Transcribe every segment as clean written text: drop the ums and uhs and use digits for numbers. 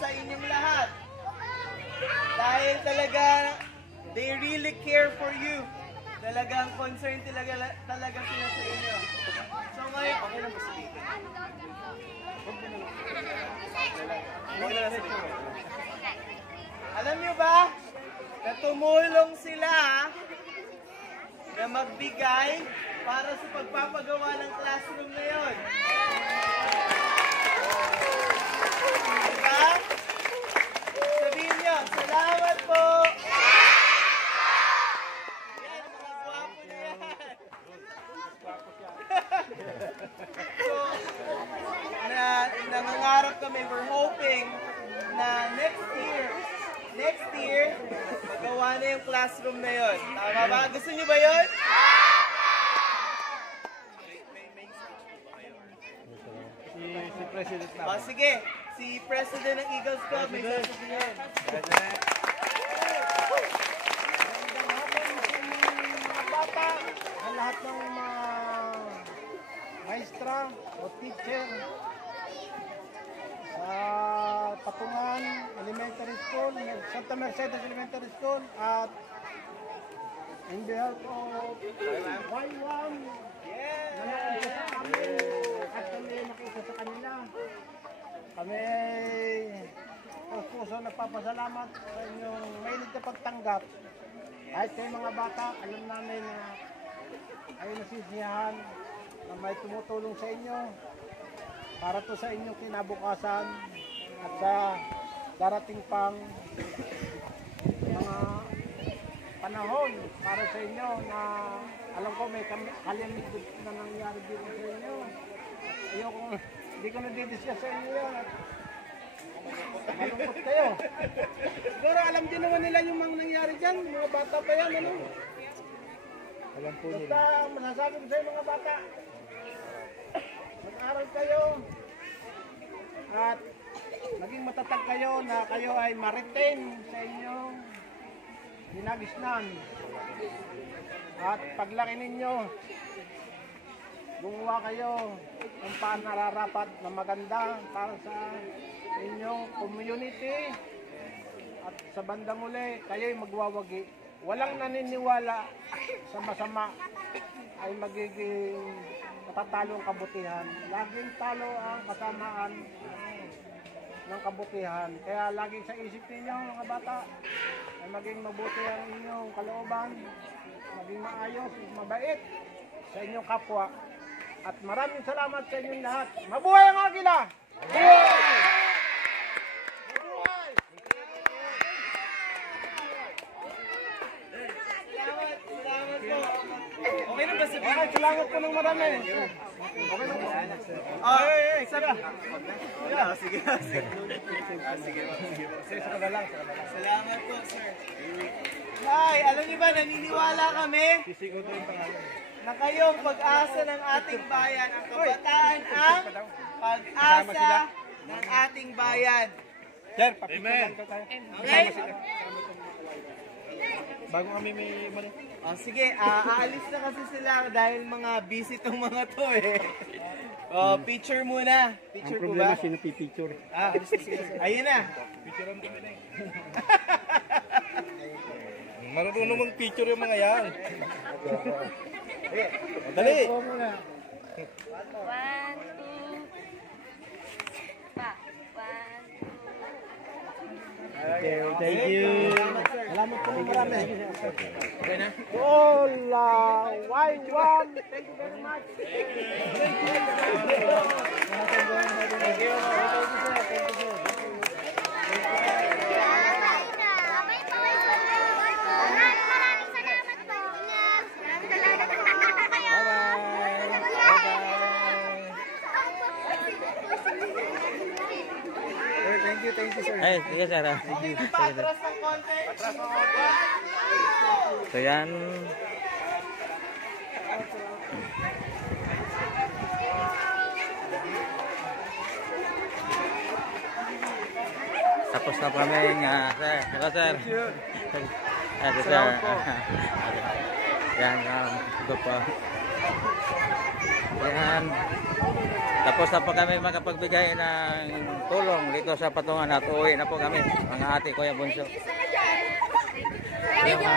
sa inyong lahat. Dahil talaga, they really care for you. Talagang concern talaga sila sa inyo. So ngayon, okay lang ba sabihin? Alam nyo ba, na tumulong sila na magbigay para sa pagpapagawa ng classroom na yun. Diba? Sabihin nyo, salamat po! Yan, mga gwapo na yan. So, nangangarap kami, we're hoping na next year, magawa na yung classroom na yun. Tama ba? Gusto nyo ba yun? Si President na. Sige, si President ng Eagles Club may sasabihin. Bata, ang lahat ng mga maestra o teacher sa Patungan Elementary School, Santa Mercedes Elementary School, at in behalf of Y1, at kami nakita sa kanila. Kami ang puso nagpapasalamat sa inyong mahilig na pagtanggap. Kahit kayo mga bata, alam namin na ay nasisiyahan na may tumutulong sa inyo para to sa inyong kinabukasan at sa darating pang mga panahon para sa inyo na alam ko may kalimikod na nangyari dito sa inyo. Ayoko, hindi ko na-discuss sa inyo yan. Malungkot kayo. Siguro alam din naman nila yung mga nangyari dyan. Mga bata pa yan, ano? Alam po nila. Basta masasabi ko sa inyo mga bata, mag-aral kayo at maging matatag kayo na kayo ay ma-retain sa inyong ginagisnan. At paglaki ninyo, gumawa kayo ng paano nararapat na maganda para sa inyong community. At sa bandang uli, kayo'y magwawagi. Walang naniniwala sa masama ay magiging matatalo ang kabutihan. Laging talo ang kasamaan ng kabutihan. Kaya laging sa isip ninyo mga bata ay maging mabuti ang inyong kalooban, maging maayos, mabait sa inyong kapwa. At maraming salamat sa inyong lahat. Mabuhay ang Agila! Mabuhay! Okay na ba sabihin? Okay, salamat po ng marami. Okay na po. Sige. Salamat po, sir. Hi, alam niyo ba, naniniwala kami na kayong pag-asa ng ating bayan, ang kabataan ang pag-asa ng ating bayan. Sir, papitulan ko tayo. Okay? Bago kami may mali. Sige, aalis na kasi sila dahil mga busy tong mga to eh. Picture muna. Picture Ang po problema, ba? sino pipicture? Ayun na. Picturean kami na eh. Marunong mag-picture yung mga yan. Dali! One, two. Pa. One, two. Okay, thank you. Salamat po ng marami. Okay na? Hola! Y1! Thank you very much! Thank you, sir. Ay, sige sir. Okay, patras ng konti. Patras ng konti. So yan. Tapos na kami nga, sir. Hello, sir. Ito, sir. Yan, ito po. Yan. Tapos na po kami makapagbigay ng tulong dito sa patungan at uwi na po kami, mga ate, Kuya Bunso. Thank you po.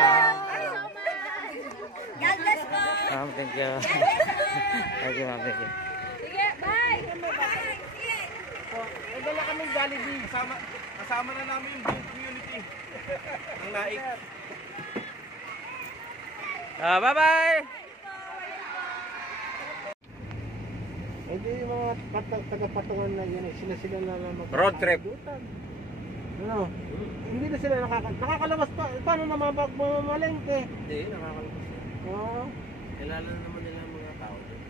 God bless po. Thank you. Thank you, ma'am. Thank you. Sige, bye. May dala kaming Jollibee. Kasama na namin yung buong community. Ang naik. Bye-bye! Hindi yung mga taga-patungan na yan, sila na lang Road trip. Ano? Hindi na sila nakakalabas pa. Paano naman pag mamalengke? Hindi, nakakalabas na. Oo. Kilala na naman nila ang mga tao doon.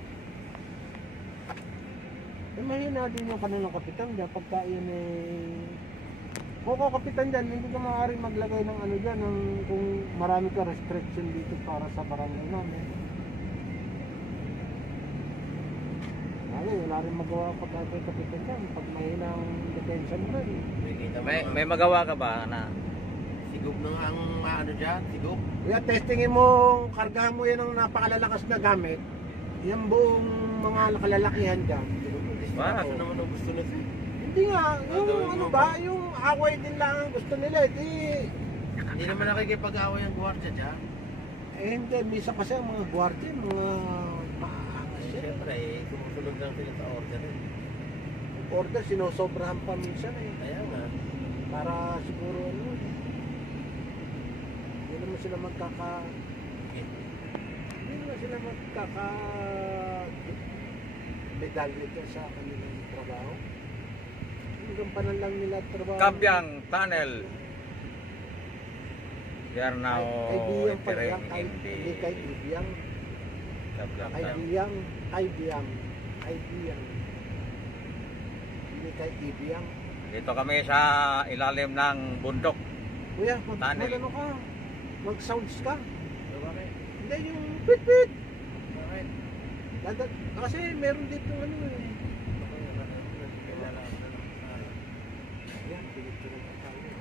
Mahina din yung kanilang kapitan dyan. Pagka yun kung kapitan dyan, hindi ka maaaring maglagay ng ano dyan, kung marami ka restriction dito para sa barangay namin. Wala rin magawa pagka kay kapitan dyan. Pag mahina ang detention rin. May magawa ka ba na? Sigub na nga ang ano dyan, sigub. Kaya testingin mo, kargahan mo yan ng napakalalakas na gamit. Yan buong mga kalalakihan dyan. Wow. Ano naman ang gusto nito? Hindi nga, yung ano ba, yung away din lang ang gusto nila. Hindi naman nakikipag-away ang gwardiya dyan. Hindi, misa kasi ang mga gwardiya, mga maangas yan. Siyempre, sumusunod lang sila sa order. Order, sinosobrahan pa minsan Kaya nga. Para siguro hindi naman sila medalya dyan sa kanilang trabaho. Hanggang panan lang nila trabaho. Kabyang Tunnel. We are now Kaibiyang pala entering yan, in the hindi Kaibiyang. Kabyang Tunnel. Kaibiyang. Hindi Kaibiyang. Dito kami sa ilalim ng bundok. Kuya, Tunnel. ano ka? Mag-sounds ka? Bakit? Hindi yung pit-pit. Bakit? Kasi meron dito ano eh. Yan, dito na tayo.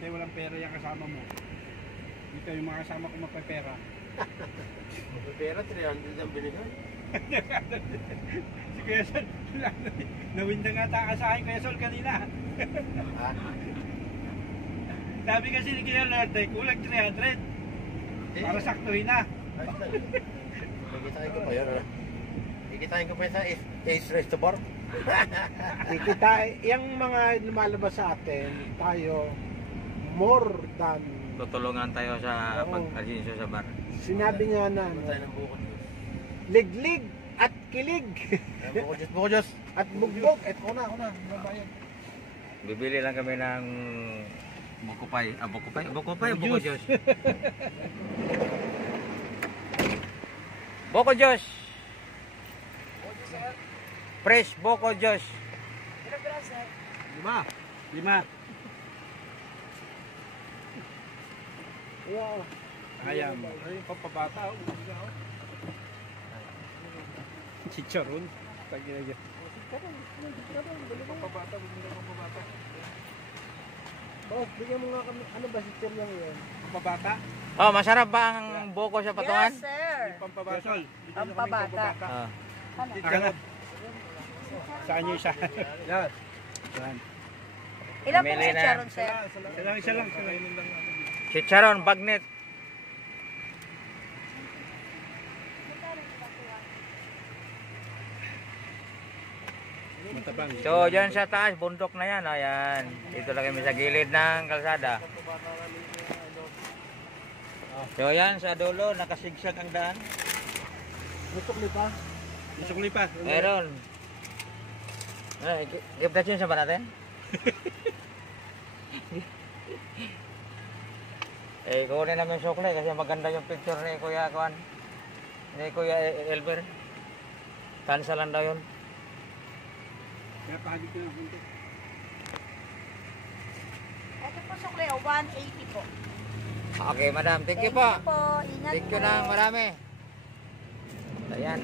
Kaya walang pera yung kasama mo. Dito yung mga kasama ko mapapera. Magpapera, 300 ang binigay. Si Kuya Sol, nawinda nga taka sa akin Kuya Sol kanina. Sabi kasi ni Kuya Lorde, kulang 300. Para saktuhin na. Kikitain ko pa yun. Kikitain ko pa yun sa Ace Restaurant. Kita, yung mga lumalabas sa atin, tayo, more than, Tutulungan tayo sa Oo. pag-alinsyo sa bar. sinabi nga na, Ano tayo ng buko Diyos? liglig at kilig. Buko Diyos. At bugbog. Eto na, mabayan. Bibili lang kami ng bukupay. Bukupay, buko Diyos. Buko Diyos. Fresh buko Diyos. 5. Wow. Ayam. Ay, yung pampabata. Chicharon. Pag-ginagyan. Pampabata. Oh, bigyan mo nga kami, ano ba si Sir lang yun? Pampabata. Oh, masarap ba ang buko sa patungan? Yes, sir. Pampabata. Pampabata. Ah. Chicharon. Saan niyo isa? Yan. Ilan po Pamili si na. Charon, sir? Isa lang. Chicharon, bagnet. Matabang. So, dyan sa taas, bundok na yan. Ayan. Dito lang kami sa gilid ng kalsada. So, yan sa dulo, nakasigsag ang daan. Gusto pa? Isukli pa. Meron. Give that yun sa ba natin? Kunin namin yung sukli kasi maganda yung picture ni Kuya Kuan. Ni Kuya Elber. Kansalan daw yun. Kaya pahagit ko ng punti. Ito po sukli, 180 po. Okay, madam. Thank you po. Ingat Thank you po. lang marami. Ayan.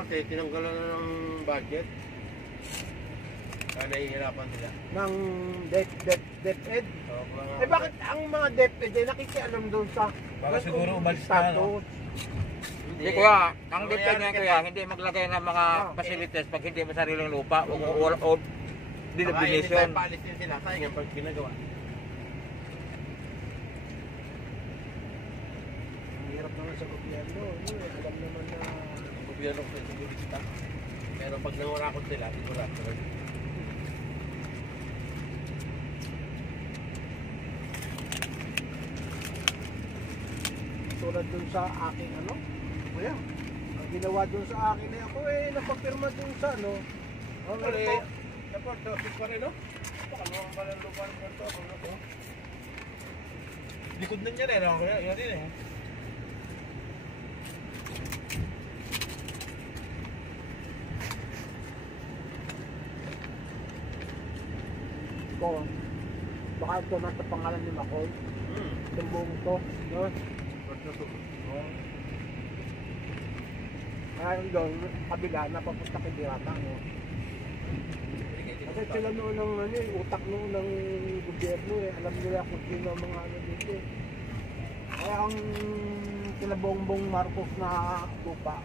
kasi tinanggalan na ng budget. Kaya nahihirapan sila. Ng DepEd. So, Eh bakit ang mga DepEd ay nakikialam doon sa Baka siguro umalis na, status? Hindi kuya, ang depende niya kuya, hindi maglagay ng mga facilities pag hindi mo sariling lupa o Denomination. denomination. Paalisin sila, sayang ang pag ginagawa. Ang hirap naman sa gobyerno. Alam naman na Gobyerno ko sa Gurista. Pero pag nangurakot sila, sigurado. tulad dun sa aking ano. Kuya, ang ginawa dun sa akin eh ako napapirma dun sa ano. Ang Actually, ano, dapat dosis pa rin, no? Baka naman pala lupa ng ganito ako, no? Likod na niya rin, no? Yan din, eh. ko, baka ito nasa pangalan ni Makoy. Itong buong to. No? Kaya yung doon, kabila, napapunta kay Dirata. No? Kasi sila noon ng ano, utak noon ng gobyerno eh. Alam nila kung sino ang mga ano dito eh. Kaya ang sila Bongbong Marcos na lupa,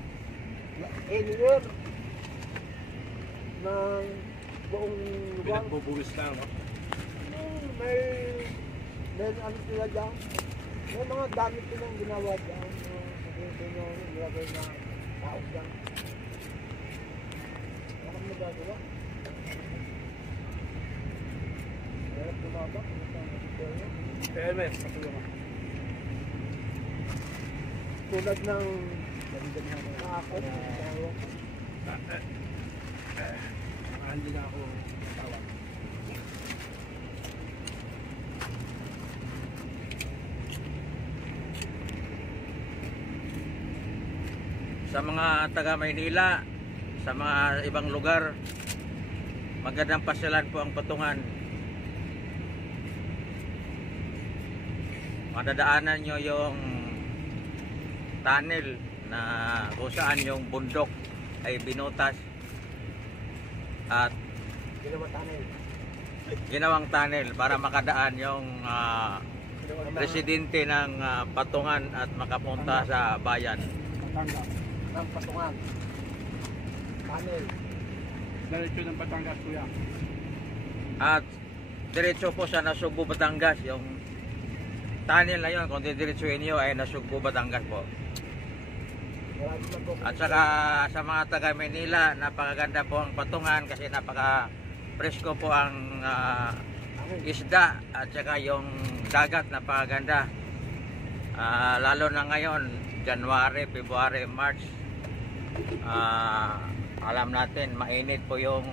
anywhere ng buong lugar. Pinagbubuwis lang, no? May ano sila dyan. May mga damit silang ginawa dyan. Sabihin nyo, nilagay na tao dyan. Ano kami nagagawa? Hirap bumaba. PMS, patulungan. Tulad ng nakakot. Hindi na ako tawag. Sa mga taga Maynila, sa mga ibang lugar, magandang pasyalan po ang Patungan. Madadaanan nyo yung tunnel na kung saan yung bundok ay binutas at ginawang tunnel para makadaan yung residente ng Patungan at makapunta sa bayan. Patanga. Ng Patungan. Panel. Diretso ng Batangas, kuya. At diretso po sa Nasugbu, Batangas. Yung tunnel na yun, kung didiretsuhin nyo ay Nasugbu, Batangas po. At saka sa mga taga Manila, napakaganda po ang Patungan kasi napaka presko po ang isda at saka yung dagat napakaganda. Lalo na ngayon, January, February, March, alam natin mainit po yung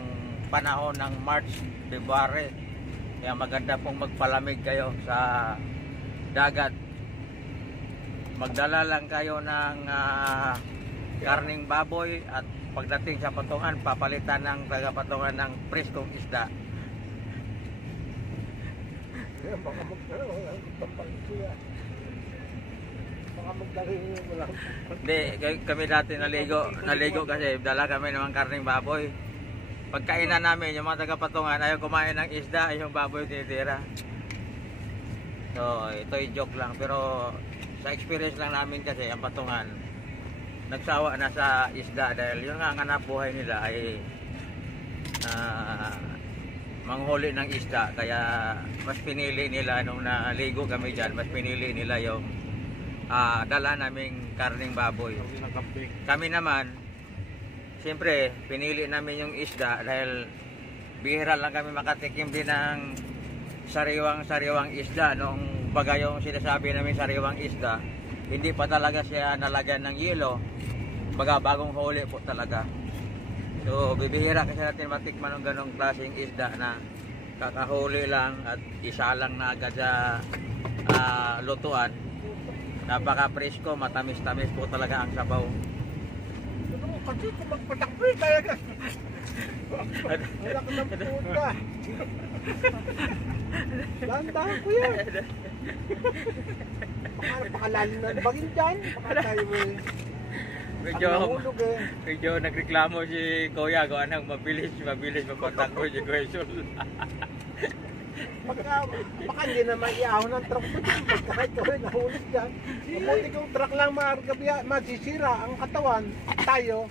panahon ng March, February, kaya maganda pong magpalamig kayo sa dagat. Magdala lang kayo ng karning baboy at pagdating sa Patungan, papalitan ng taga Patungan ng preskong isda. Baka magdalhin mo lang. Hindi, kami dati naligo kasi dala kami ng karning baboy. Pagkainan namin, yung mga taga Patungan ayaw kumain ng isda, yung baboy tinitira. So, ito'y joke lang, pero sa experience lang namin kasi ang Patungan nagsawa na sa isda dahil yun nga ang hanap buhay nila ay manghuli ng isda, kaya mas pinili nila nung naligo kami dyan, mas pinili nila yung dala naming karning baboy. Kami naman siyempre pinili namin yung isda dahil bihira lang kami makatikim din ng sariwang isda. Nung baga yung sinasabi namin sariwang isda, hindi pa talaga siya nalagyan ng yelo, baga bagong huli po talaga. So bibihira kasi natin matikman ng ganong klaseng isda na kakahuli lang at isa lang na agad sa lutuan. Napaka presko, matamis-tamis po talaga ang sabaw. Kasi kung magpatakbo talaga. Wala ka ng puta. Landahan ko yan. Baka lalim na bagin dyan. Baka tayo Medyo, Ang nahulog eh. medyo nagreklamo si Kuya kung anong mabilis mapatakbo si Kuya Sul. Baka hindi na maiahon ng truck mo dyan. Kahit kawin, nahulog dyan. Mabuti kung truck lang masisira ang katawan, tayo.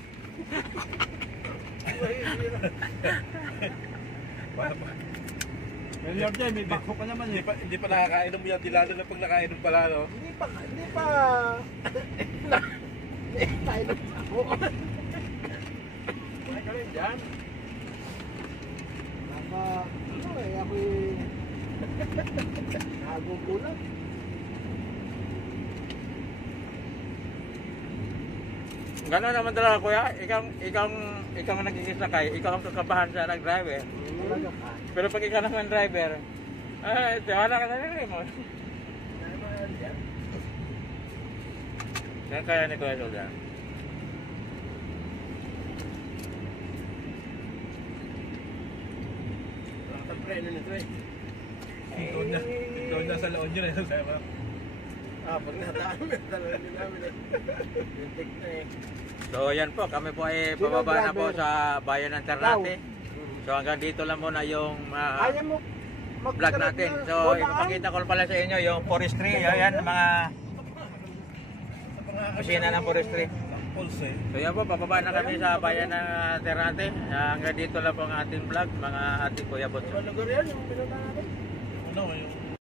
Well, Lord Jay, may bako ka naman eh. Hindi pa nakakainom yan, di lalo na pag nakainom pala, no? Hindi pa. Tayo lang ako. Ay, ka rin dyan. Ako'y nagugulat. Gano'n naman talaga Kuya, ikaw ang nagkikisakay, ikaw ang kakabahan sa nag-driver. Pero pag ikaw naman driver, tiwala ka na rin mo. Yan kaya ni Kuya Sul yan. Ang preno nito eh. Ikaw na sa laon yun eh. Sabi mo. Pag nadaan, talaga din namin eh. Lintik na eh. So yan po, kami po ay pababa na po sa bayan ng Ternate. So hanggang dito lang muna yung Ayaw mo vlog natin. So ipapakita ko pala sa inyo yung forestry, yan mga kusina ng forestry. Pulse eh. So yan po, pababa na kami sa bayan ng Ternate. Hanggang dito lang po ang ating vlog, mga ating Kuya Butso. Lugar yan, yung pinunta natin. Ano, yung